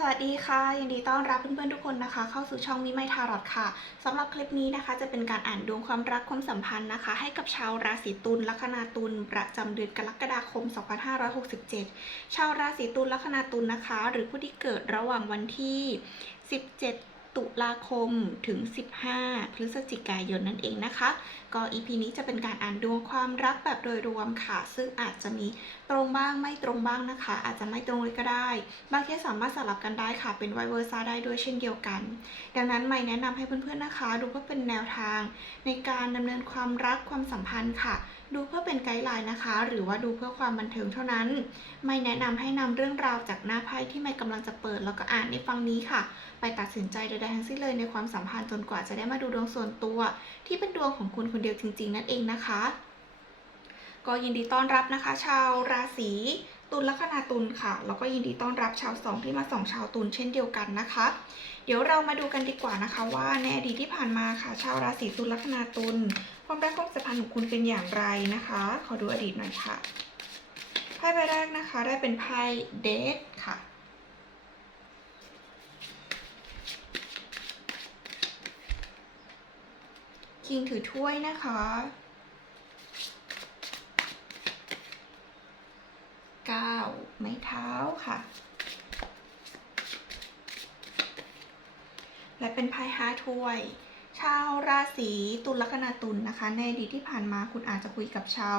สวัสดีค่ะ ยินดีต้อนรับเพื่อนๆทุกคนนะคะ เข้าสู่ช่องมิไมทารอดค่ะสำหรับคลิปนี้นะคะ จะเป็นการอ่านดวงความรักความสัมพันธ์นะคะ ให้กับชาวราศีตุลลัคนาตุลประจำเดือนกรกฎาคม 2567 ชาวราศีตุลลัคนาตุลนะคะ หรือผู้ที่เกิดระหว่างวันที่ 17 ตุลาคมถึง 15 พฤศจิกายนนั่นเองนะคะ ก็ EP นี้จะเป็นการอ่านดวงความรักแบบโดยรวมค่ะ ซึ่งอาจจะมีตรงบ้างไม่ตรงบ้างนะคะ อาจจะไม่ตรงเลยก็ได้ บางทีสามารถสลับกันได้ค่ะ เป็นไวเวอร์ซ่าได้ด้วยเช่นเดียวกัน ดังนั้นไม่แนะนำให้เพื่อนๆนะคะ ดูเพื่อเป็นแนวทาง ในการดำเนินความรักความสัมพันธ์ค่ะ ดูเพื่อเป็นไกด์ไลน์นะคะ หรือว่าดูเพื่อความบันเทิงเท่านั้น ไม่แนะนำให้นำเรื่องราวจากหน้าไพ่ที่ไม่กำลังจะเปิด แล้วก็อ่านในฟังนี้ค่ะ ไปตัดสินใจใดๆทั้งสิ้นเลยในความสัมพันธ์จนกว่าจะได้มาดูดวงส่วนตัว ที่เป็นดวงของคุณคนเดียวจริง ๆ นั่นเองนะคะ ก็ยินดีต้อนรับนะคะ ชาวราศีตุลลัคนาตุลค่ะ แล้วก็ยินดีต้อนรับชาวสองที่มาส่องชาวตุลเช่นเดียวกันนะคะ เดี๋ยวเรามาดูกันดีกว่านะคะว่าในอดีตที่ผ่านมาค่ะ ชาวราศีตุลลัคนาตุล ความรักความสัมพันธ์ของคุณเป็นอย่างไรนะคะ ขอดูอดีตหน่อยค่ะไพ่ใบแรกนะคะ ได้เป็นไพ่เดทค่ะคิงถือถ้วยนะคะเก้าไม้เท้าค่ะ และเป็นไพ่ห้าถ้วย ชาวราศีตุลลัคนาตุลนะคะ ในอดีตที่ผ่านมาคุณอาจจะคุยกับชาว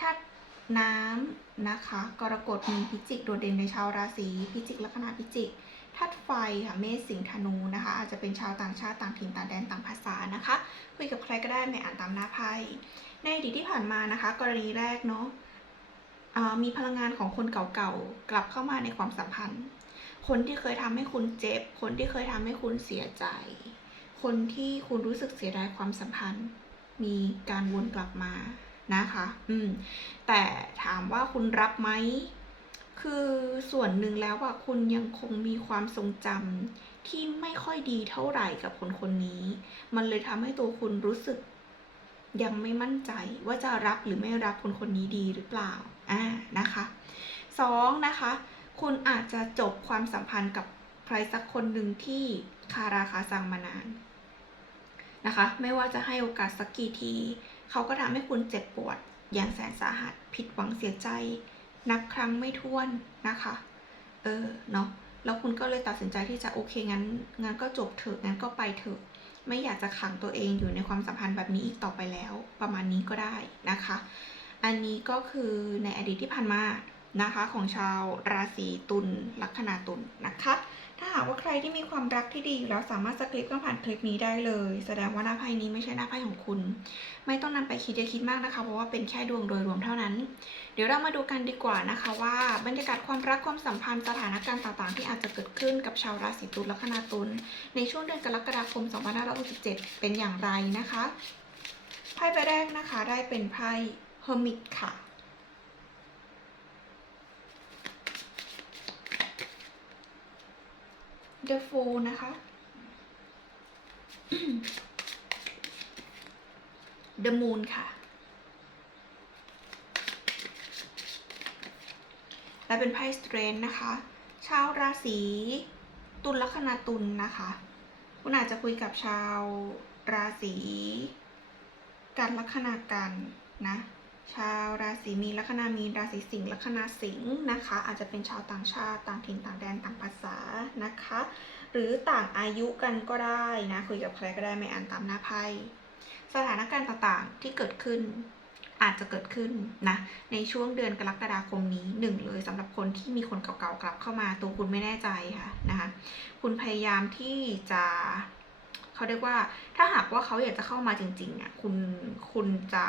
ธาตุน้ำนะคะกรกฎมีพิจิกโดดเด่นในชาวราศีพิจิกลัคนาพิจิกธาตุไฟค่ะเมษสิงห์ธนูนะคะ อาจจะเป็นชาวต่างชาติต่างถิ่นต่างแดนต่างภาษานะคะ คุยกับใครก็ได้ไม่อ่านตามหน้าไพ่ในอดีตที่ผ่านมานะคะ กรณีแรกเนาะมีพลังงานของคนเก่าๆกลับเข้ามาในความสัมพันธ์ คนที่เคยทำให้คุณเจ็บ คนที่เคยทำให้คุณเสียใจ คนที่คุณรู้สึกเสียดายความสัมพันธ์ มีการวนกลับมานะคะ อืม แต่ถามว่าคุณรับไหม คือส่วนหนึ่งแล้วว่าคุณยังคงมีความทรงจำที่ไม่ค่อยดีเท่าไหร่กับคนคนนี้ มันเลยทำให้ตัวคุณรู้สึกยังไม่มั่นใจว่าจะรับหรือไม่รับคนคนนี้ดีหรือเปล่า อ่า นะคะสองนะคะ คุณอาจจะจบความสัมพันธ์กับใครสักคนหนึ่งที่คาราคาซังมานานนะคะ ไม่ว่าจะให้โอกาสสักกี่ที เขาก็ทำให้คุณเจ็บปวด อย่างแสนสาหัส ผิดหวังเสียใจ นับครั้งไม่ถ้วนนะคะ เออ เนาะ แล้วคุณก็เลยตัดสินใจที่จะโอเคงั้น งั้นก็จบเถอะ งั้นก็ไปเถอะ ไม่อยากจะขังตัวเองอยู่ในความสัมพันธ์แบบนี้อีกต่อไปแล้ว ประมาณนี้ก็ได้นะคะ อันนี้ก็คือในอดีตที่ผ่านมา นะคะของชาวราศีตุลลัคนาตุลนะคะ ถ้าหากว่าใครที่มีความรักที่ดีอยู่แล้วสามารถสคริปต์ก็ผ่านคลิปนี้ได้เลย แสดงว่าหน้าไพ่นี้ไม่ใช่หน้าไพ่ของคุณ ไม่ต้องนำไปคิดอย่าคิดมากนะคะ เพราะว่าเป็นแค่ดวงโดยรวมเท่านั้น เดี๋ยวเรามาดูกันดีกว่านะคะว่าบรรยากาศความรักความสัมพันธ์สถานการณ์ต่างๆ ที่อาจจะเกิดขึ้นกับชาวราศีตุลลัคนาตุลในช่วงเดือนกรกฎาคม 2567 เป็นอย่างไรนะคะ ไพ่ใบแรกนะคะได้เป็นไพ่เฮอร์มิตค่ะ The Fool นะคะ The Moon ค่ะ และเป็นไพ่ Strength นะคะ ชาวราศีตุลลัคนาตุลนะคะ คุณอาจจะคุยกับชาวราศีกันลัคนากันนะ ชาวราศีมีนลัคนามีนราศีสิงห์ลัคนาสิงห์นะคะ อาจจะเป็นชาวต่างชาติต่างถิ่นต่างแดนต่างภาษานะคะ หรือต่างอายุกันก็ได้นะคุยกับใครก็ได้ไม่อ่านตามหน้าไพ่สถานการณ์ต่างๆที่เกิดขึ้นอาจจะเกิดขึ้นนะในช่วงเดือนกรกฎาคมนี้หนึ่งเลยสำหรับคนที่มีคนเก่าๆกลับเข้ามาตัวคุณไม่แน่ใจค่ะนะคะคุณพยายามที่จะเขาเรียกว่าถ้าหากว่าเขาอยากจะเข้ามาจริงๆอะคุณคุณจะ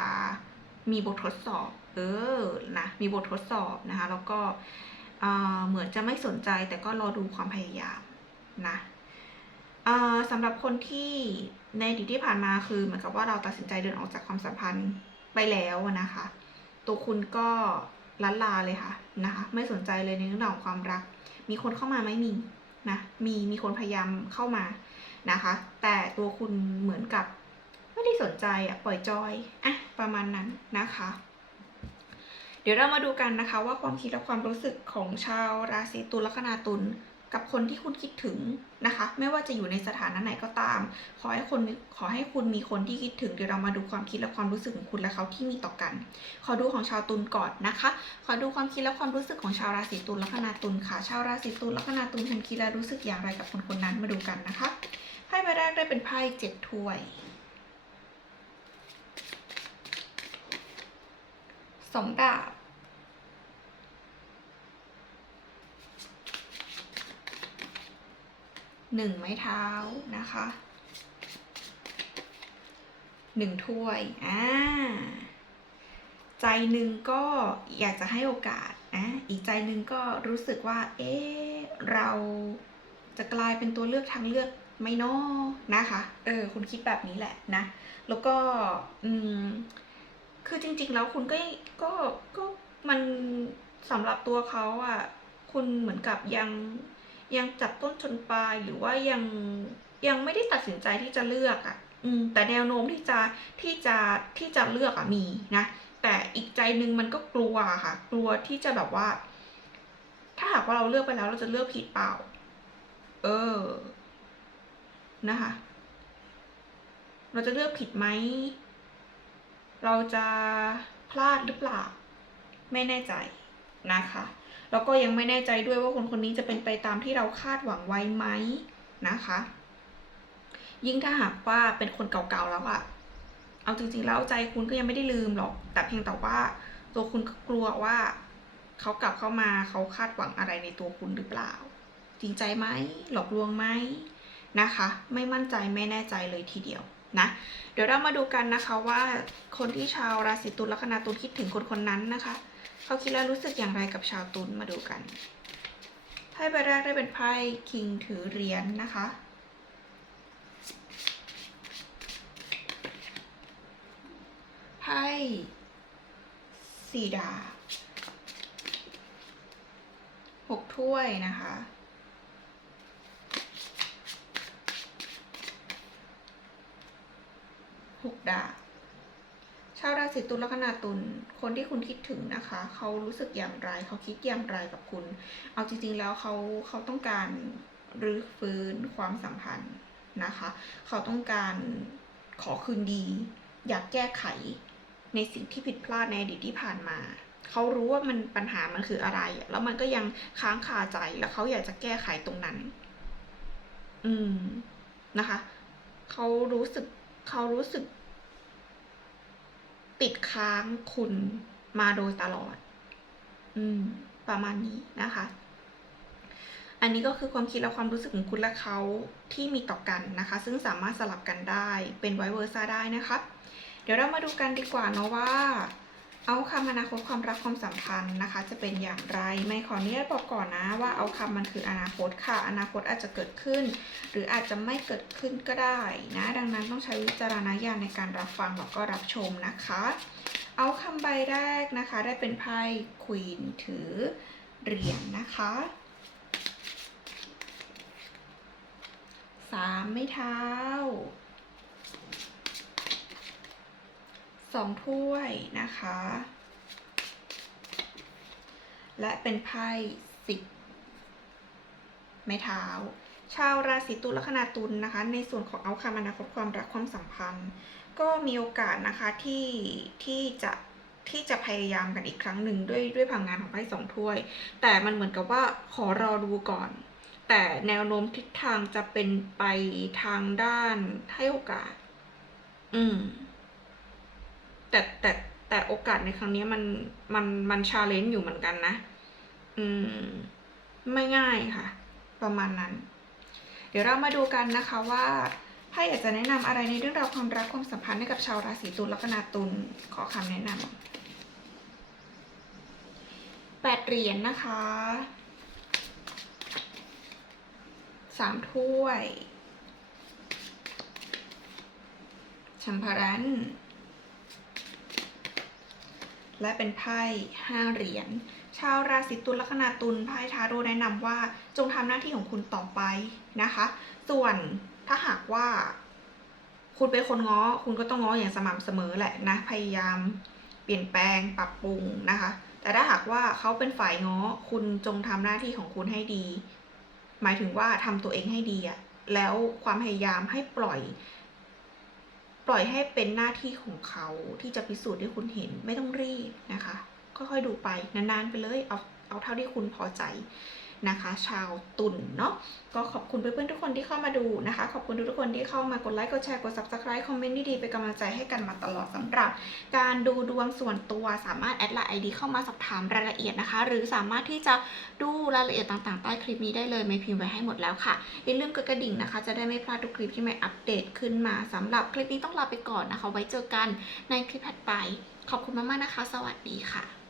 มีบททดสอบ เออ นะ มีบททดสอบนะคะ แล้วก็เออเหมือนจะไม่สนใจแต่ก็รอดูความพยายามนะเอ่อสำหรับคนที่ในอดีตที่ผ่านมาคือเหมือนกับว่าเราตัดสินใจเดินออกจากความสัมพันธ์ไปแล้วนะคะ ตัวคุณก็ลันลาเลยค่ะนะคะไม่สนใจเลยในเรื่องของความรัก มีคนเข้ามาไหมมีนะมีมีคนพยายามเข้ามานะคะ แต่ตัวคุณเหมือนกับ ไม่ได้สนใจอะปล่อยจอยอะประมาณนั้นนะคะ เดี๋ยวเรามาดูกันนะคะว่าความคิดและความรู้สึกของชาวราศีตุลลัคนาตุลกับคนที่คุณคิดถึงนะคะ ไม่ว่าจะอยู่ในสถานะไหนก็ตาม ขอให้คนขอให้คุณมีคนที่คิดถึงเดี๋ยวเรามาดูความคิดและความรู้สึกของคุณและเขาที่มีต่อกัน ขอดูของชาวตุลก่อนนะคะ ขอดูความคิดและความรู้สึกของชาวราศีตุลลัคนาตุลค่ะ ชาวราศีตุลลัคนาตุลคุณคิดและรู้สึกอย่างไรกับคนคนนั้นมาดูกันนะคะไพ่ใบแรกได้เป็นไพ่เจ็ดถ้วย สองดาบหนึ่งไม้เท้านะคะหนึ่งถ้วย อ่า ใจหนึ่งก็อยากจะให้โอกาส อะ อีกใจหนึ่งก็รู้สึกว่า เอ๊ะ เราจะกลายเป็นตัวเลือกทางเลือกไม่นอนะคะ เออ คุณคิดแบบนี้แหละนะ แล้วก็ อืม คือจริง ๆ แล้วคุณก็ก็ก็มันสำหรับตัวเขาอะคุณเหมือนกับยังยังจับต้นชนปลายหรือว่ายังยังไม่ได้ตัดสินใจที่จะเลือกอะ่ะอืมแต่แนวโน้มที่จะที่จะที่จะเลือกอะ่ะมีนะแต่อีกใจนึงมันก็กลัวค่ะ กลัวที่จะแบบว่า ถ้าหากว่าเราเลือกไปแล้วเราจะเลือกผิดเปล่า เออ นะคะ เราจะเลือกผิดไหม เราจะพลาดหรือเปล่า ไม่แน่ใจนะคะ แล้วก็ยังไม่แน่ใจด้วยว่าคนคนนี้จะเป็นไปตามที่เราคาดหวังไว้ไหมนะคะ ยิ่งถ้าหากว่าเป็นคนเก่าๆแล้วอะเอาจริงๆแล้วใจคุณก็ยังไม่ได้ลืมหรอก แต่เพียงแต่ว่าตัวคุณก็กลัวว่าเขากลับเข้ามาเขาคาดหวังอะไรในตัวคุณหรือเปล่า จริงใจไหมหลอกลวงไหมนะคะ ไม่มั่นใจไม่แน่ใจเลยทีเดียว นะ เดี๋ยวเรามาดูกันนะคะว่าคนที่ชาวราศีตุลลัคนาตุลคิดถึงคนคนนั้นนะคะ เขาคิดแล้วรู้สึกอย่างไรกับชาวตุลมาดูกันไพ่ใบแรกได้เป็นไพ่คิงถือเหรียญนนะคะไพ่สี่ดาบหกถ้วยนะคะ หกดาบชาวราศีตุลลัคนาตุลคนที่คุณคิดถึงนะคะ เขารู้สึกอย่างไร เขาคิดอย่างไรกับคุณ เอาจริงๆแล้วเขาเขาต้องการรื้อฟื้นความสัมพันธ์นะคะ เขาต้องการขอคืนดี อยากแก้ไขในสิ่งที่ผิดพลาดในอดีตที่ผ่านมา เขารู้ว่ามันปัญหามันคืออะไร แล้วมันก็ยังค้างคาใจแล้วเขาอยากจะแก้ไขตรงนั้น อืมนะคะ เขารู้สึก เขารู้สึก ติดค้างคุณมาโดยตลอด อืม ประมาณนี้นะคะ อันนี้ก็คือความคิดและความรู้สึกของคุณและเขาที่มีต่อกันนะคะ ซึ่งสามารถสลับกันได้เป็นไวเวอร์ซ่าได้นะคะ เดี๋ยวเรามาดูกันดีกว่าเนาะว่า เอาคำอนาคตความรักความสัมพันธ์นะคะ จะเป็นอย่างไร ไม่ขออนุญาตบอกก่อนนะว่าเอาคำมันคืออนาคตค่ะ อนาคตอาจจะเกิดขึ้น หรืออาจจะไม่เกิดขึ้นก็ได้นะ ดังนั้นต้องใช้วิจารณญาณในการรับฟังแล้วก็รับชมนะคะ เอาคำใบแรกนะคะ ได้เป็นไพ่ควีนถือเหรียญนะคะสามไม้เท้า สองถ้วยนะคะ และเป็นไพ่สิบไม้เท้า ชาวราศีตุลลัคนาตุลนะคะ ในส่วนของเอาคำอนาคตความรักความสัมพันธ์ ก็มีโอกาสนะคะที่ที่จะที่จะพยายามกันอีกครั้งหนึ่งด้วยด้วยพลังงานของไพ่สองถ้วย แต่มันเหมือนกับว่าขอรอดูก่อน แต่แนวโน้มทิศทางจะเป็นไปทางด้านให้โอกาส อืม แต่แต่แต่โอกาสในครั้งนี้มันมันมันชาเลนจ์อยู่เหมือนกันนะ อืม ไม่ง่ายค่ะ ประมาณนั้น เดี๋ยวเรามาดูกันนะคะว่าไพ่อยากจะแนะนำอะไรในเรื่องราวความรักความสัมพันธ์ให้กับชาวราศีตุลลัคนาตุลขอคำแนะนำแปดเหรียญนนะคะสามถ้วยชัมพารัน และเป็นไพ่ห้าเหรียญ ชาวราศีตุลลัคนาตุลไพ่ทาโร่แนะนำว่าจงทำหน้าที่ของคุณต่อไปนะคะ ส่วนถ้าหากว่า คุณเป็นคนง้อ คุณก็ต้องง้ออย่างสม่ำเสมอแหละนะ พยายามเปลี่ยนแปลงปรับปรุงนะคะ แต่ถ้าหากว่าเขาเป็นฝ่ายง้อ คุณจงทำหน้าที่ของคุณให้ดี หมายถึงว่าทำตัวเองให้ดีอะแล้วความพยายามให้ปล่อย ล่อยให้เป็นหน้าที่ของเขาที่จะพิสูจน์ให้คุณเห็นไม่ต้องรีบนะคะค่อยๆดูไปนานๆไปเลยเอาเอาเท่าที่คุณพอใจ นะคะ ชาวตุลเนาะก็ขอบคุณเพื่อนๆทุกคนที่เข้ามาดูนะคะ ขอบคุณทุกคนที่เข้ามากดไลค์กดแชร์กด subscribe คอมเมนต์ดีๆเป็นกำลังใจให้กันมาตลอดสำหรับ การดูดวงส่วนตัวสามารถแอดไลน์ไอดีเข้ามาสอบถามรายละเอียดนะคะ หรือสามารถที่จะดูรายละเอียดต่างๆใต้คลิปนี้ได้เลยไม่พิมพ์ไว้ให้หมดแล้วค่ะอย่าลืมกดกระดิ่งนะคะ จะได้ไม่พลาดทุกคลิปที่ใหม่อัปเดตขึ้นมาสำหรับคลิปนี้ต้องลาไปก่อนนะคะ ไว้เจอกันในคลิปถัดไป ขอบคุณมากๆนะคะ สวัสดีค่ะ